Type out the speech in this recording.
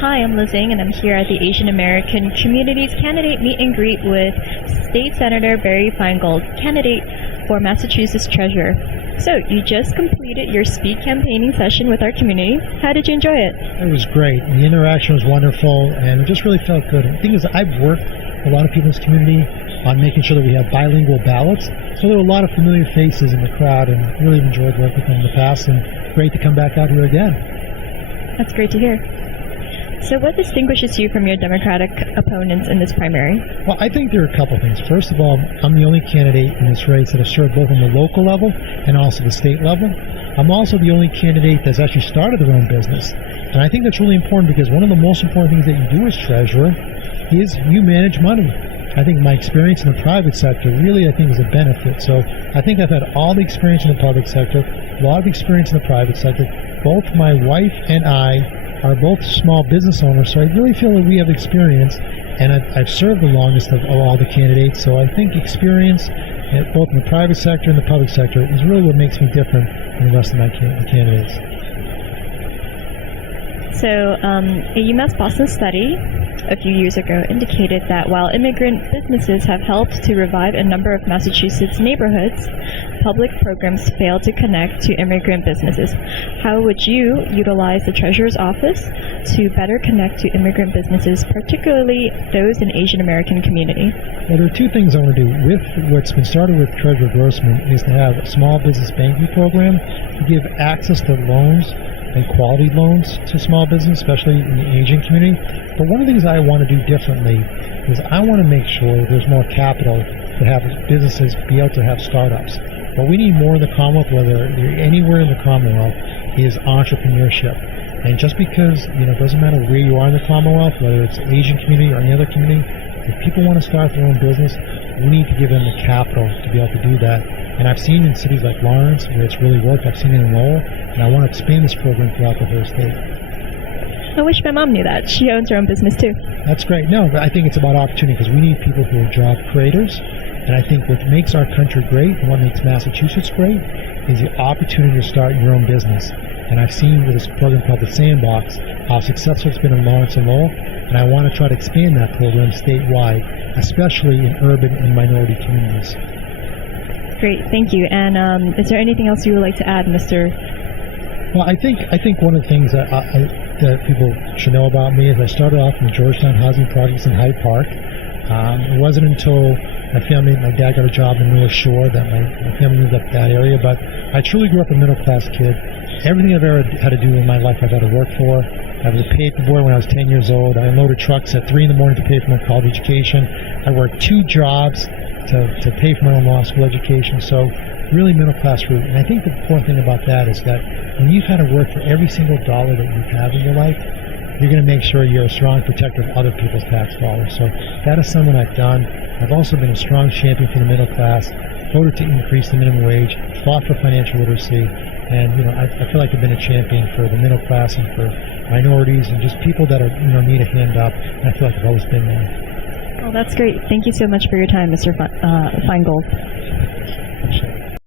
Hi, I'm Lizing, and I'm here at the Asian American Communities Candidate Meet and Greet with State Senator Barry Finegold, candidate for Massachusetts Treasurer. So, you just completed your speed campaigning session with our community. How did you enjoy it? It was great. The interaction was wonderful, and it just really felt good. And the thing is, I've worked with a lot of people in this community on making sure that we have bilingual ballots. So there were a lot of familiar faces in the crowd, and really enjoyed working with them in the past, and great to come back out here again. That's great to hear. So what distinguishes you from your Democratic opponents in this primary? Well, I think there are a couple things. First of all, I'm the only candidate in this race that has served both on the local level and also the state level. I'm also the only candidate that's actually started their own business. And I think that's really important because one of the most important things that you do as treasurer is you manage money. I think my experience in the private sector really, I think, is a benefit. So I think I've had all the experience in the public sector, a lot of experience in the private sector. Both my wife and I are both small business owners, so I really feel that we have experience, and I've served the longest of all the candidates, so I think experience, both in the private sector and the public sector, is really what makes me different than the rest of my candidates. So, a UMass Boston study a few years ago indicated that while immigrant businesses have helped to revive a number of Massachusetts neighborhoods, public programs fail to connect to immigrant businesses. How would you utilize the Treasurer's Office to better connect to immigrant businesses, particularly those in the Asian American community? Well, there are two things I want to do. With what's been started with Treasurer Grossman is to have a small business banking program to give access to loans and quality loans to small business, especially in the Asian community. But one of the things I want to do differently is I want to make sure that there's more capital to have businesses be able to have startups. What we need more in the Commonwealth, whether they're anywhere in the Commonwealth, is entrepreneurship. And just because, it doesn't matter where you are in the Commonwealth, whether it's the Asian community or any other community, if people want to start their own business, we need to give them the capital to be able to do that. And I've seen in cities like Lawrence where it's really worked. I've seen it in Lowell, and I want to expand this program throughout the whole state. I wish my mom knew that. She owns her own business too. That's great. No, but I think it's about opportunity because we need people who are job creators. And I think what makes our country great and what makes Massachusetts great is the opportunity to start your own business. And I've seen with this program called the Sandbox how successful it's been in Lawrence and Lowell, and I want to try to expand that program statewide, especially in urban and minority communities. Great, thank you. And is there anything else you would like to add, Mr.? Well, I think one of the things that people should know about me is I started off in the Georgetown Housing Projects in Hyde Park. It wasn't until my dad got a job in North Shore that my family moved up to that area, but I truly grew up a middle-class kid. Everything I've ever had to do in my life I've had to work for. I was a paper boy when I was 10 years old. I unloaded trucks at 3 in the morning to pay for my college education. I worked 2 jobs to pay for my own law school education, so really middle-class route. And I think the important thing about that is that when you've had to work for every single dollar that you have in your life, you're going to make sure you're a strong protector of other people's tax dollars. So that is something I've done. I've also been a strong champion for the middle class, voted to increase the minimum wage, fought for financial literacy, and I feel like I've been a champion for the middle class and for minorities and just people that are need a hand up. And I feel like I've always been there. Well, that's great. Thank you so much for your time, Mr. Finegold.